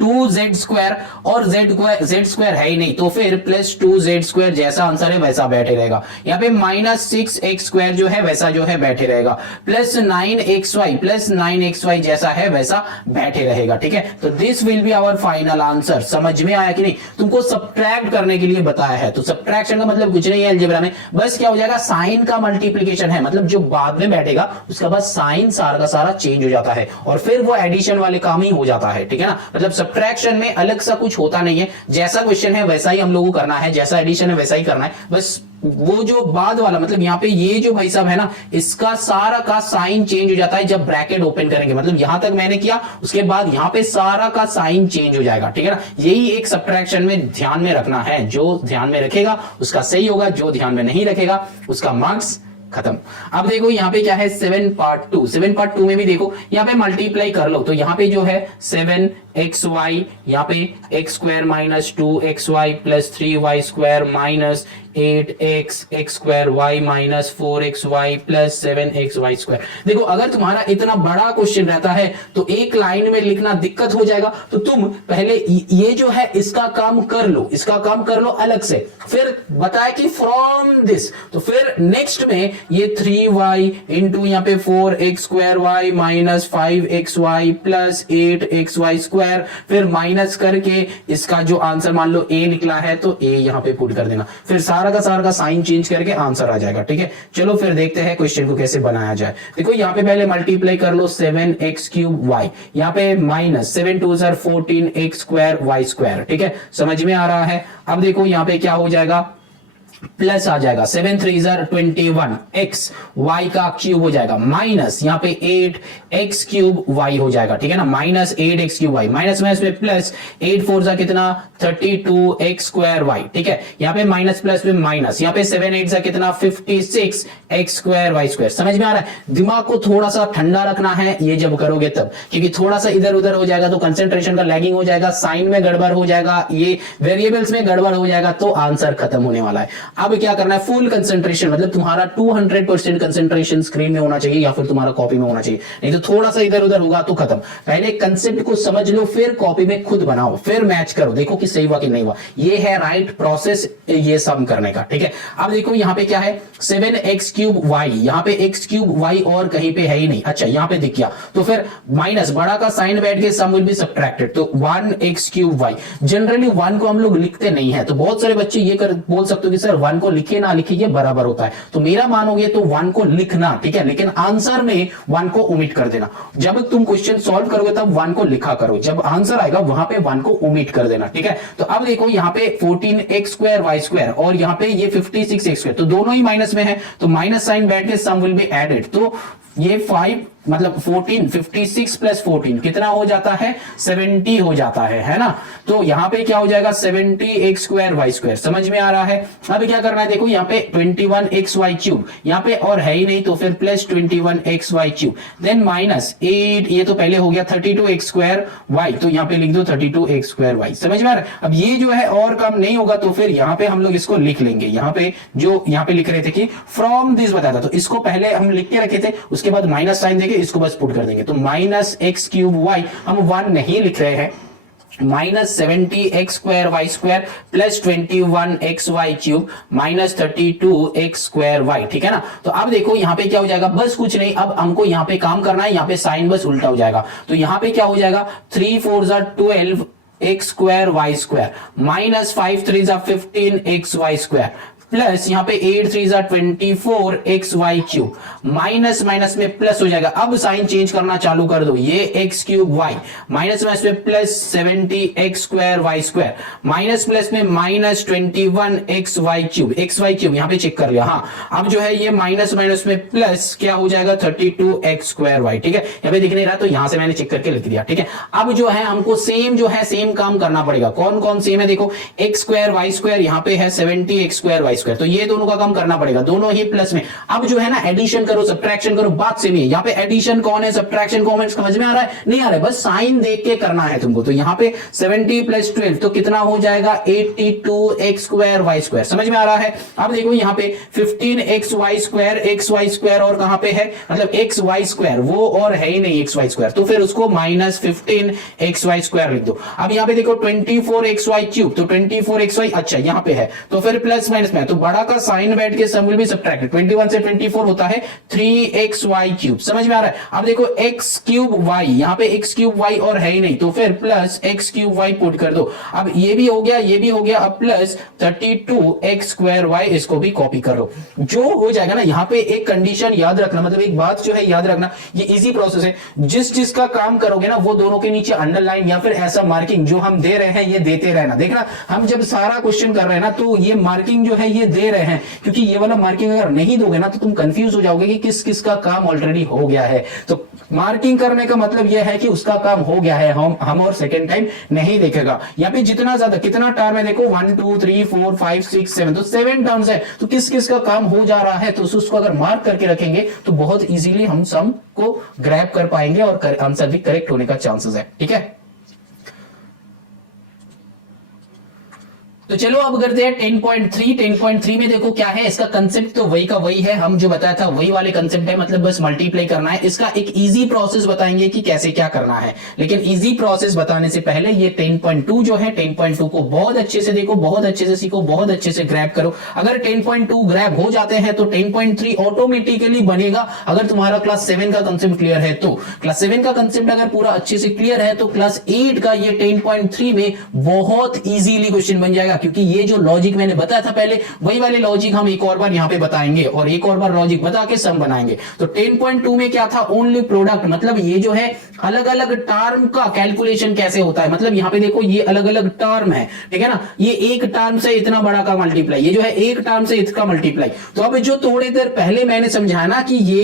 2z² और z² है ही नहीं, तो फिर +2z² जैसा आंसर है वैसा बैठे रहेगा। यहाँ पे -6x² जो है वैसा जो है बैठे रहेगा, +9xy जैसा है वैसा बैठे रहेगा, ठीक है। तो this will be our final answer. समझ में आया कि नहीं, तुमको सब्ट्रैक्ट करने के लिए बताया है। तो सब्ट्रैक्शन का मतलब कुछ नहीं है अलजेब्रा में, बस क्या हो जाएगा साइन का मल्टीप्लीकेशन है, मतलब जो बाद में बैठेगा उसका बस साइन सारा का सारा चेंज हो जाता है और फिर वो एडिशन वाले काम ही हो जाता है, ठीक है ना। मतलब सब्ट्रैक्शन में अलग सा कुछ होता नहीं है, जैसा क्वेश्चन है वैसा ही हम लोगों को करना है, जैसा एडिशन है वैसा ही करना है। बस वो जो बाद वाला, मतलब यहाँ पे ये जो भाई साहब है ना, इसका सारा का साइन चेंज हो जाता है जब ब्रैकेट ओपन करेंगे। मतलब यहां तक मैंने किया, उसके बाद यहाँ पे सारा का साइन चेंज हो जाएगा, ठीक है ना। यही एक सब्ट्रैक्शन में ध्यान में रखना है, जो ध्यान में रखेगा उसका सही होगा, जो ध्यान में नहीं रखेगा उसका मार्क्स खत्म। अब देखो यहाँ पे क्या है 7 पार्ट 2, 7 पार्ट 2 में भी देखो यहाँ पे मल्टीप्लाई कर लो, तो यहाँ पे जो है 7xy, यहाँ पे x square minus 2xy plus 3y square minus 8x x square y minus 4xy plus 7xy square. देखो अगर तुम्हारा इतना बड़ा क्वेश्चन रहता है तो एक लाइन में लिखना दिक्कत हो जाएगा, तो तुम पहले ये जो है इसका काम कर लो, इसका काम कर लो अलग से, फिर बताया कि फ्रॉम दिस, तो फिर नेक्स्ट में ये 3y इंटू यहाँ पे 4x square y minus 5xy plus 8xy square, फिर माइनस करके इसका जो आंसर मान लो a निकला है तो a यहाँ पे पुट कर देना, फिर सारा का साइन चेंज करके आंसर आ जाएगा। ठीक है, चलो फिर देखते हैं क्वेश्चन को कैसे बनाया जाए। देखो यहाँ पे पहले मल्टीप्लाई कर लो 7x क्यूब y, यहाँ पे minus 7 2 14x square y square. ठीक है, समझ में आ रहा है। अब देखो यहाँ पे क्या हो जाएगा, प्लस आ जाएगा 7 3 21 x y का क्यूब हो जाएगा, माइनस यहाँ पे 8x क्यूब y हो जाएगा। ठीक है ना, minus 8x cube y, minus में इसमें प्लस 8 4 कितना 32x स्क्वायर y। ठीक है, यहाँ पे माइनस प्लस में माइनस, यहाँ पे 7 8 कितना 56x स्क्वायर y स्क्वायर। समझ में आ रहा है। दिमाग को थोड़ा सा ठंडा रखना है ये जब करोगे तब, क्योंकि थोड़ा सा इधर उधर हो जाएगा तो कंसेंट्रेशन का लैगिंग हो जाएगा, साइन में गड़बड़ हो जाएगा, ये वेरिएबल्स में गड़बड़ हो जाएगा, तो आंसर खत्म होने वाला है। अब क्या करना है, फुल कंसंट्रेशन, मतलब तुम्हारा 200% कंसंट्रेशन स्क्रीन में होना चाहिए या फिर तुम्हारा कॉपी में होना चाहिए, नहीं तो थोड़ा सा इधर उधर होगा तो खत्म। पहले कंसेप्ट को समझ लो, फिर कॉपी में खुद बनाओ, फिर मैच करो, देखो कि सही हुआ कि नहीं हुआ। ये है राइट प्रोसेस ये सम करने का। ठीक है, अब देखो यहाँ पे क्या है 7x क्यूब y, यहाँ पे x क्यूब y और कहीं पे है ही नहीं, अच्छा यहाँ पे दिख गया, तो फिर माइनस बड़ा का साइन बैठ के सम विल बी सबट्रैक्टेड, तो 1x क्यूब y। जनरली 1 को हम लोग लिखते नहीं है, तो बहुत सारे बच्चे ये बोल सकते हो कि सर 1 को लिखे ना लिखे ये बराबर होता है, तो मेरा मानोगे तो 1 को लिखना, ठीक है, लेकिन आंसर में 1 को ओमिट कर देना। जब तुम क्वेश्चन सॉल्व करोगे तब 1 को लिखा करो, जब आंसर आएगा वहां पे 1 को ओमिट कर देना। ठीक है, तो अब देखो यहाँ पे 14x स्क्वायर y स्क्वायर और यहाँ पे ये 56x स्क्वायर, तो दोनों ही माइनस में है, तो माइनस साइन बैठ के सम विल बी एडेड, तो ये 5 मतलब 14 56 प्लस 14 कितना हो जाता है 70 हो जाता है ना। तो यहाँ पे क्या हो जाएगा 70x स्क्वायर y स्क्वायर। समझ में आ रहा है। अब क्या करना है, देखो यहाँ पे 21xy क्यूब, यहाँ पे और है ही नहीं तो फिर plus 21xy cube, then minus 8, ये तो पहले हो गया 32x स्क्वायर y, तो यहाँ पे लिख दो 32x स्क्वायर y। समझ में आ रहा है। अब ये जो है और कम नहीं होगा तो फिर यहाँ पे हम लोग इसको लिख लेंगे, यहाँ पे जो यहाँ पे लिख रहे थे कि फ्रॉम दिस बताया था, तो इसको पहले हम लिख के रखे थे, उसके बाद माइनस साइन देके इसको बस पुट कर देंगे, तो माइनस एक्स क्यूब वाई, हम 1 नहीं लिख रहे हैं, minus 70x square y square plus 21xy cube minus 32x square y. ठीक है ना। तो अब देखो यहाँ पे क्या हो जाएगा, बस कुछ नहीं, अब हमको यहाँ पे काम करना है, यहाँ पे साइन बस उल्टा हो जाएगा, तो यहाँ पे क्या हो जाएगा 3 4 12 x square y square minus 5 3 15 xy square plus यहाँ पे 8 3 24 xy क्यूब, माइनस माइनस में प्लस हो जाएगा। अब साइन चेंज करना चालू कर दो, ये x cube y minus minus में plus 70x square y square minus plus में minus 21xy cube, xy cube यहाँ पे चेक कर लिया। हाँ, अब जो है ये माइनस माइनस में प्लस क्या हो जाएगा 32x स्क्वायर y। ठीक है, यहाँ पे दिख नहीं रहा तो यहाँ से मैंने चेक करके लिख दिया। ठीक है, अब जो है हमको सेम जो है सेम काम करना पड़ेगा। कौन कौन सेम है, देखो x स्क्वायर y स्क्वायर यहाँ पे है 70x स्क्वायर y स्क्वायर, तो ये दोनों का काम करना पड़ेगा, दोनों ही प्लस में। अब जो है ना एडिशन करो सब्ट्रैक्शन करो, बात सेम ही है। यहाँ पे एडिशन कौन है सब्ट्रैक्शन कौन है, समझ में आ रहा है नहीं आ रहा है, बस साइन देख के करना है तुमको। तो यहाँ पे 70 प्लस 12 तो कितना हो जाएगा 82x स्क्वायर y स्क्वायर। समझ में आ रहा है। अब देखो यहाँ पे 15xy स्क्वायर xy स्क्वायर और कहां पे है, मतलब xy स्क्वायर, वो और है ही नहीं xy स्क्वायर, तो फिर उसको माइनस 15xy स्क्वायर लिख दो। अब यहाँ पे देखो 24xy क्यूब, तो 24xy अच्छा यहाँ पे है, तो फिर प्लस माइनस में, तो बड़ा का साइन बैठ के सम विल बी सबट्रैक्टेड, 21 से 24 होता है 3xy क्यूब। समझ में आ रहा है। अब देखो x क्यूब y, यहाँ पे x क्यूब y और है ही नहीं, तो फिर plus x cube y put कर दो। अब ये भी हो गया, ये भी हो गया, अब प्लस 32x स्क्वायर y, इसको भी कॉपी करो। जो हो जाएगा ना, यहाँ पे एक कंडीशन याद रखना, मतलब एक बात जो है याद रखना, ये इजी प्रोसेस है, जिस जिसका काम करोगे ना वो दोनों के नीचे अंडरलाइन या फिर ऐसा मार्किंग जो हम दे रहे हैं ये देते रहना। देखना हम जब सारा क्वेश्चन कर रहे हैं ना तो ये मार्किंग जो है ये दे रहे हैं, क्योंकि ये वाला मार्किंग अगर नहीं दोगे ना तो तुम कंफ्यूज हो जाओगे कि किस किस का काम ऑलरेडी हो गया है। तो मार्किंग करने का मतलब यह है कि उसका काम हो गया है, हम और सेकेंड टाइम नहीं देखेगा। यहाँ पे जितना ज्यादा कितना टर्म है देखो 1 2 3 4 5 6 7, तो 7 टर्म्स है, तो किस किस का काम हो जा रहा है तो उसको अगर मार्क करके रखेंगे तो बहुत इजीली हम सम को ग्रैब कर पाएंगे और आंसर भी करेक्ट होने का चांसेस है। ठीक है, तो चलो अब करते हैं 10.3। 10.3 में देखो क्या है, इसका कंसेप्ट तो वही का वही है, हम जो बताया था वही वाले कंसेप्ट है, मतलब बस मल्टीप्लाई करना है। इसका एक इजी प्रोसेस बताएंगे कि कैसे क्या करना है, लेकिन इजी प्रोसेस बताने से पहले ये 10.2 जो है 10.2 को बहुत अच्छे से देखो, बहुत अच्छे से सीखो, बहुत अच्छे से ग्रैब करो। अगर 10.2 ग्रैब हो जाते हैं तो 10.3 ऑटोमेटिकली बनेगा। अगर तुम्हारा क्लास 7 का कंसेप्ट क्लियर है तो, क्लास 7 का कंसेप्ट अगर पूरा अच्छे से क्लियर है तो क्लास 8 का ये 10.3 में बहुत इजीली क्वेश्चन बन जाएगा, क्योंकि ये जो लॉजिक मैंने बताया था पहले वही वाले लॉजिक हम एक और बार यहां पे बताएंगे और एक और बार लॉजिक बता के सम बनाएंगे। तो 10.2 में क्या था, ओनली प्रोडक्ट, मतलब ये जो है अलग अलग टर्म का कैलकुलेशन कैसे होता है। मतलब यहां पे देखो ये अलग अलग टर्म है, ठीक है ना, ये एक टर्म से इतना बड़ा का मल्टीप्लाई, ये जो है एक टर्म से इसका मल्टीप्लाई। तो अब जो थोड़ी देर पहले मैंने समझाया ना कि ये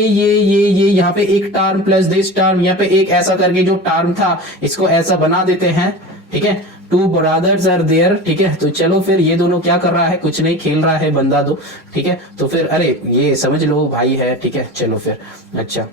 यहां पे एक टर्म प्लस दिस टर्म, यहां पे एक ऐसा करके जो टर्म था इसको ऐसा बना देते हैं, ठीक है, टू ब्रदर्स आर देयर। ठीक है, तो चलो फिर ये दोनों क्या कर रहा है, कुछ नहीं, खेल रहा है बंदा दो। ठीक है, तो फिर अरे ये समझ लो भाई है, ठीक है, चलो फिर अच्छा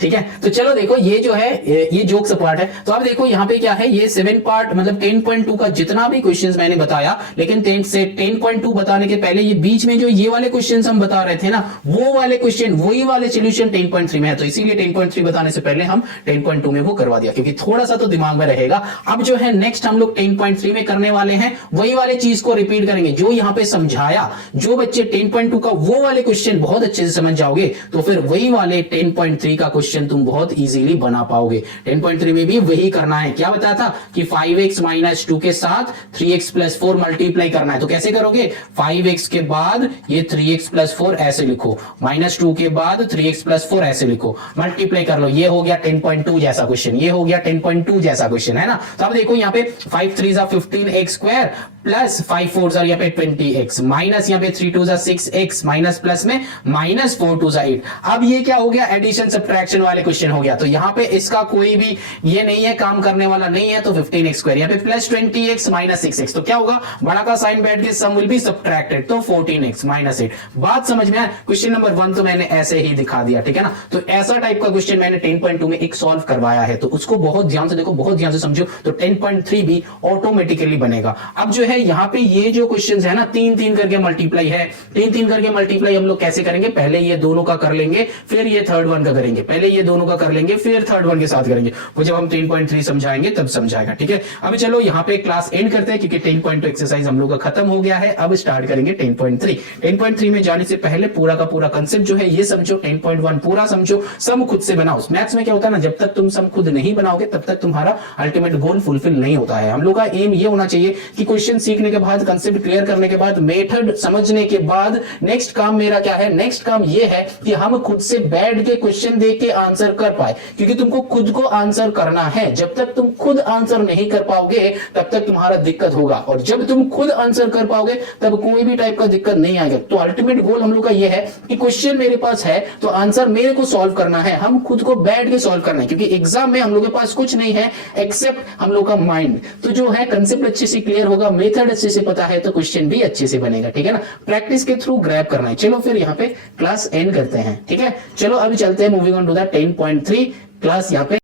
ठीक है। तो चलो देखो ये जो है ये जोक्स पार्ट है। तो अब देखो यहाँ पे क्या है, ये 7 पार्ट मतलब 10.2 का जितना भी क्वेश्चंस मैंने बताया, लेकिन 10.2 बताने के पहले ये बीच में जो ये वाले क्वेश्चंस हम बता रहे थे ना, वो वाले क्वेश्चन वही वाले सॉल्यूशन 10.3 में है। तो इसीलिए 10.3 बताने से पहले हम 10.2 में वो करवा दिया, क्योंकि थोड़ा सा तो दिमाग में रहेगा। अब जो है नेक्स्ट हम लोग 10.3 में करने वाले हैं, वही वाले चीज को रिपीट करेंगे जो यहाँ पे समझाया। जो बच्चे 10.2 का वो वाले क्वेश्चन बहुत अच्छे से समझ जाओगे तो फिर वही वाले 10.3 का क्वेश्चन तुम बहुत इजीली बना पाओगे। 10.3 में भी वही करना है। क्या बताया था कि 5x - 2 के साथ 3x + 4 मल्टीप्लाई करना है। तो कैसे करोगे, 5x के बाद ये 3x + 4 ऐसे लिखो, -2 के बाद 3x + 4 ऐसे लिखो, मल्टीप्लाई कर लो। ये हो गया 10.2 जैसा क्वेश्चन, ये हो गया 10.2 जैसा क्वेश्चन, है ना। तो अब देखो यहाँ पे 5 3 15x² प्लस 5 4 यहाँ पे 20x माइनस यहाँ पे 3 2 6x माइनस प्लस में -4 2 8। अब ये क्या हो गया, एडिशन सब्ट्रैक्शन वाले क्वेश्चन हो गया। तो यहाँ पे इसका कोई भी ये नहीं है, काम करने वाला नहीं है। तो 15x² यहाँ पे प्लस 20x - 6x, तो क्या होगा, बड़ा का साइन बैठ के सम विल बी सब्ट्रैक्टेड, तो 14x - 8। बात समझ में आया। क्वेश्चन नंबर 1 तो मैंने ऐसे ही दिखा दिया, ठीक है ना। तो ऐसा टाइप का क्वेश्चन मैंने 10.2 में एक सॉल्व करवाया है, तो उसको बहुत ध्यान से देखो, बहुत ध्यान से समझो, तो 10.3 भी ऑटोमेटिकली बनेगा। अब जो है यहाँ पे ये जो क्वेश्चंस है ना, 3-3 करके मल्टीप्लाई है, 3-3 करके मल्टीप्लाई हम लोग कैसे करेंगे, पहले ये दोनों का कर लेंगे, फिर ये थर्ड वन का करेंगे, पहले ये दोनों का कर लेंगे, फिर थर्ड वन के साथ करेंगे। वो जब हम 10.3 समझाएंगे तब समझाएगा, ठीक है। अभी चलो यहाँ पे क्लास एंड करते हैं, क्योंकि 10.2 एक्सरसाइज हम लोग का खत्म हो गया है। अब स्टार्ट करेंगे 10.3। 10.3 में जाने से पहले पूरा का पूरा कंसेप्ट जो है ये समझो, 10.1 पूरा समझो, सम खुद से बनाओ। मैथ्स में क्या होता है ना, जब तक तुम सम खुद नहीं बनाओगे तब तक तुम्हारा अल्टीमेट गोल फुलफिल नहीं होता है। हम लोग का एम ये होना चाहिए कि क्वेश्चन सीखने के बाद, कंसेप्ट क्लियर करने के बाद, मेथड समझने के बाद नेक्स्ट काम मेरा क्या है, नेक्स्ट काम ये है कि हम खुद से बैठ के क्वेश्चन देख के आंसर कर पाए, क्योंकि तुमको खुद को आंसर करना है। जब तक तुम खुद आंसर नहीं कर पाओगे तब तक तुम्हारा दिक्कत होगा, और जब तुम खुद आंसर कर पाओगे तब कोई भी टाइप का दिक्कत नहीं आएगा। तो अल्टीमेट गोल हम लोग का ये है कि क्वेश्चन मेरे पास है तो आंसर मेरे को सॉल्व करना है, हम खुद को बैठ के सॉल्व करना है, क्योंकि एग्जाम में हम लोग के पास कुछ नहीं है एक्सेप्ट हम लोग का माइंड। तो जो है कंसेप्ट अच्छे से क्लियर होगा, मेथड अच्छे से पता है, तो क्वेश्चन भी अच्छे से बनेगा, ठीक है ना। प्रैक्टिस के थ्रू ग्रैब करना है। चलो फिर यहाँ पे क्लास एंड करते हैं, ठीक है। चलो अभी चलते हैं, moving on to the 10.3 class यहाँ पे